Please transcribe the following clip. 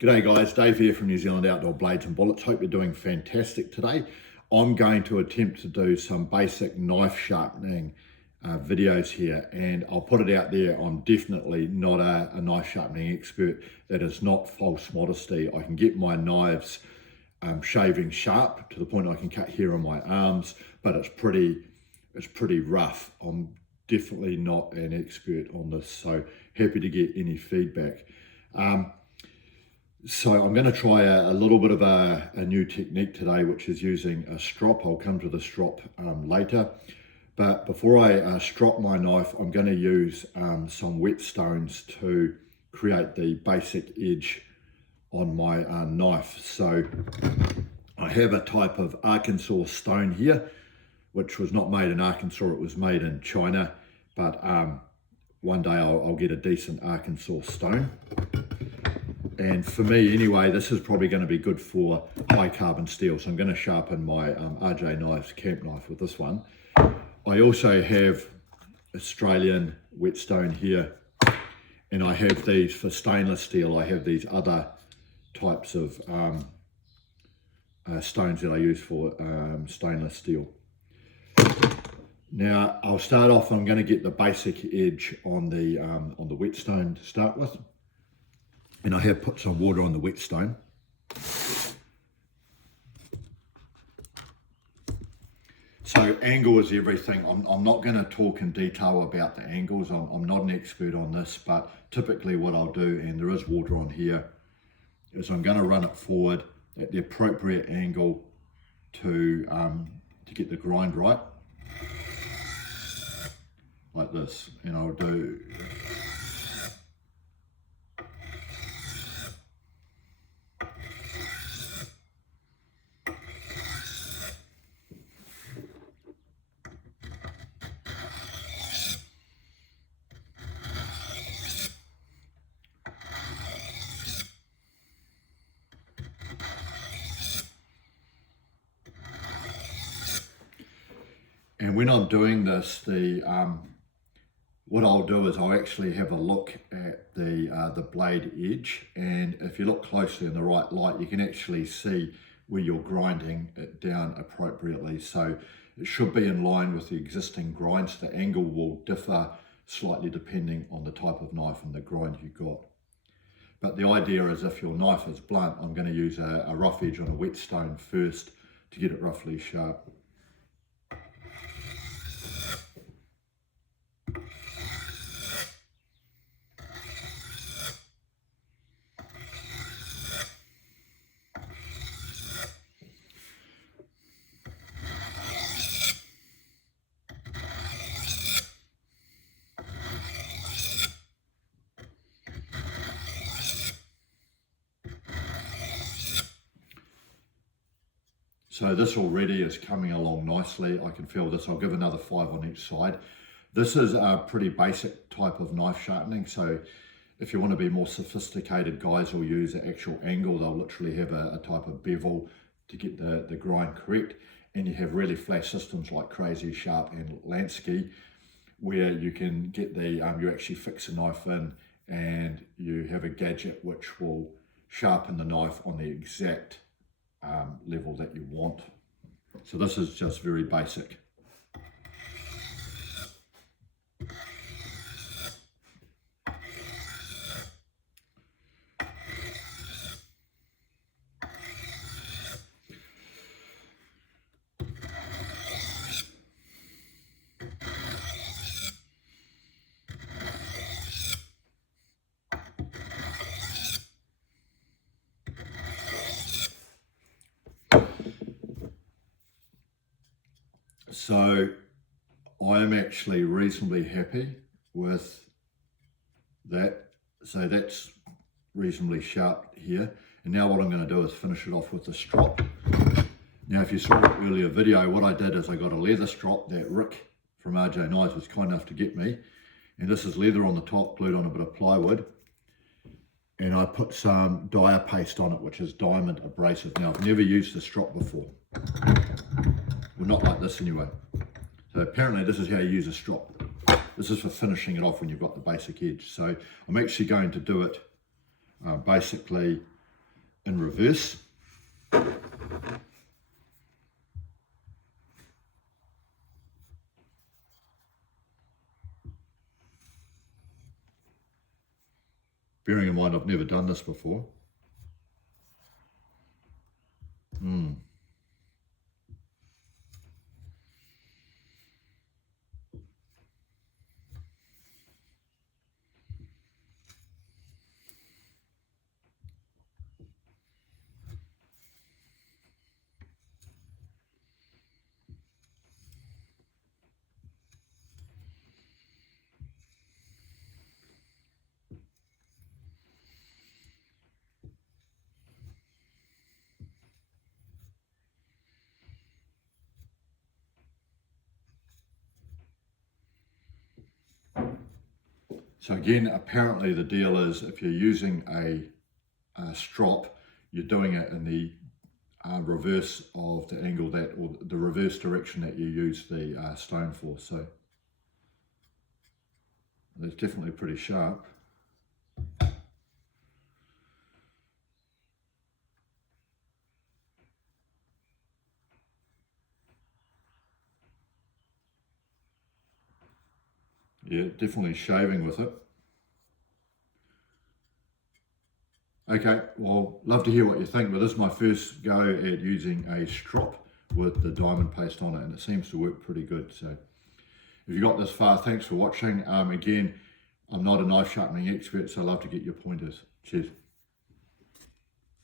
G'day guys, Dave here from New Zealand Outdoor Blades and Bullets. Hope you're doing fantastic today. I'm going to attempt to do some basic knife sharpening videos here, and I'll put it out there, I'm definitely not a knife sharpening expert. That is not false modesty. I can get my knives shaving sharp to the point I can cut hair on my arms, but it's pretty rough. I'm definitely not an expert on this, so happy to get any feedback. So I'm going to try a little bit of a new technique today, which is using a strop. I'll come to the strop later. But before I strop my knife, I'm going to use some whetstones to create the basic edge on my knife. So I have a type of Arkansas stone here, which was not made in Arkansas, it was made in China. But one day I'll get a decent Arkansas stone. And for me anyway, this is probably going to be good for high carbon steel. So I'm going to sharpen my RJ Knives camp knife with this one. I also have Australian whetstone here, and I have these for stainless steel. I have these other types of stones that I use for stainless steel. Now I'll start off, I'm going to get the basic edge on the whetstone to start with. And I have put some water on the whetstone. So angle is everything. I'm not going to talk in detail about the angles. I'm not an expert on this, but typically what I'll do, and there is water on here, is I'm going to run it forward at the appropriate angle to get the grind right, like this. And I'll do. And when I'm doing this, what I'll do is I'll actually have a look at the blade edge, and if you look closely in the right light, you can actually see where you're grinding it down appropriately. So it should be in line with the existing grinds. The angle will differ slightly depending on the type of knife and the grind you got. But the idea is, if your knife is blunt, I'm going to use a rough edge on a whetstone first to get it roughly sharp. So this already is coming along nicely. I can feel this. I'll give another 5 on each side. This is a pretty basic type of knife sharpening. So if you want to be more sophisticated, guys will use an actual angle. They'll literally have a type of bevel to get the grind correct. And you have really flash systems like Crazy Sharp and Lansky, where you can get you actually fix a knife in, and you have a gadget which will sharpen the knife on the exact level that you want. So this is just very basic. So I am actually reasonably happy with that. So that's reasonably sharp here. And now what I'm going to do is finish it off with the strop. Now, if you saw the earlier video, what I did is I got a leather strop that Rick from RJ Knives was kind enough to get me. And this is leather on the top, glued on a bit of plywood. And I put some dia paste on it, which is diamond abrasive. Now, I've never used the strop before. Well, not like this anyway. So apparently this is how you use a strop. This is for finishing it off when you've got the basic edge. So I'm actually going to do it basically in reverse. Bearing in mind I've never done this before. So again, apparently the deal is if you're using a strop, you're doing it in the reverse of the angle that, or the reverse direction that you use the stone for. So it's definitely pretty sharp. Yeah, definitely shaving with it. Okay, well, love to hear what you think, but this is my first go at using a strop with the diamond paste on it, and it seems to work pretty good. So if you got this far, thanks for watching. Again, I'm not a knife sharpening expert, so I love to get your pointers. Cheers.